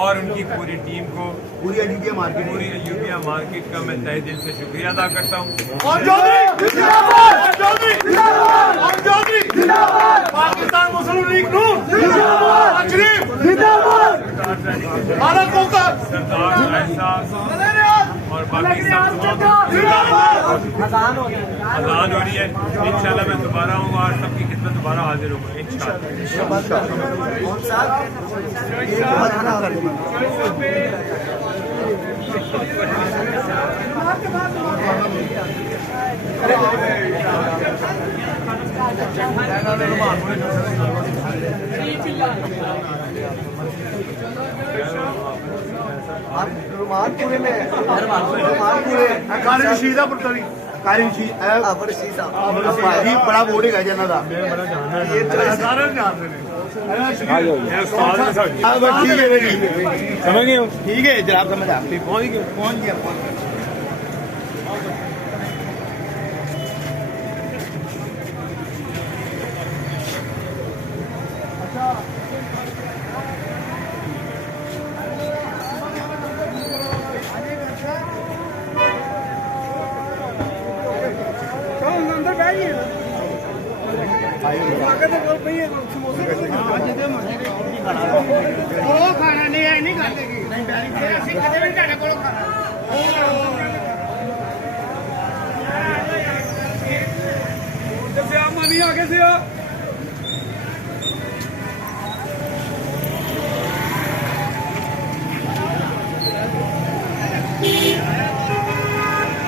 और उनकी पूरी टीम को, पूरी अयूबिया मार्केट का मैं तहे दिल से शुक्रिया अदा करता हूँ। पाकिस्तान मुस्लिम लीग नून और बाकी सब अजान हो रही है। इंशाल्लाह मैं दोबारा आऊँगा और सबकी खिदमत दोबारा हाजिर होगा पूरे में कारी रशीद है पुरतरी कारी रशीद बड़ा वोट है जना दा ये सारे जानते हैं। समझ गए? ठीक है जनाब, समझ आ गई। पहुंच गया। खाना नहीं खाते नहीं आगे से